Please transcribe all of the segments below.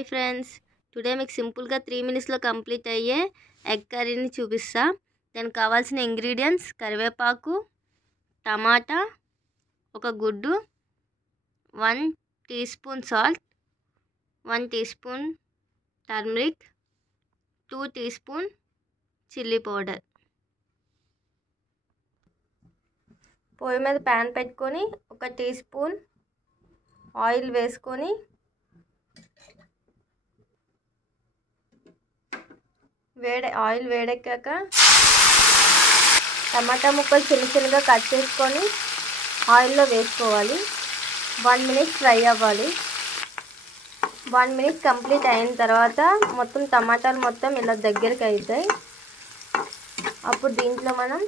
Hi friends, today మీకు సింపుల్గా 3 మినిట్స్లో కంప్లీట్ అయ్యే ఎగ్ కర్రీని చూపిస్తా. దానికి కావాల్సిన ఇంగ్రీడియంట్స్: కరివేపాకు, టమాటా, ఒక గుడ్డు, 1 teaspoon salt, 1 teaspoon turmeric, 2 teaspoon chilli powder. పొయ్యి మీద ప్యాన్ పెట్టుకొని 1 టీ స్పూన్ ఆయిల్ వేసుకొని ఆయిల్ వేడెక్కాక టమాటా ముక్కలు చిన్నగా కట్ చేసుకొని ఆయిల్లో వేసుకోవాలి. 1 మినిట్ ఫ్రై అవ్వాలి. 1 మినిట్ కంప్లీట్ అయిన తర్వాత టమాటాలు మొత్తం ఇలా దగ్గరికి అవుతాయి. అప్పుడు దీంట్లో మనం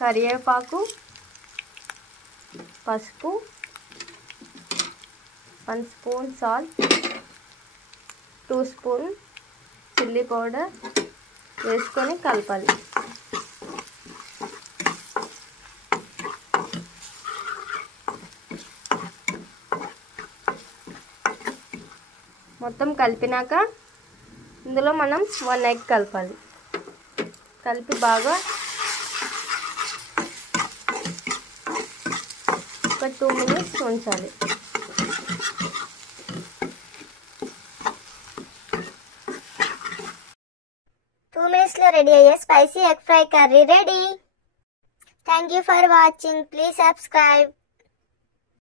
కరివేపాకు, పసుపు, 1 spoon salt, 2 spoon chilli powder వేసుకొని కలపాలి. మొత్తం కలిపినాక ఇందులో మనం 1 ఎగ్ కలపాలి. కలిపి బాగా ఒక 2 మినిట్స్ ఉంచాలి. లో రెడీ అయ్యే spicy egg fry curry ready. Thank you for watching. Please subscribe.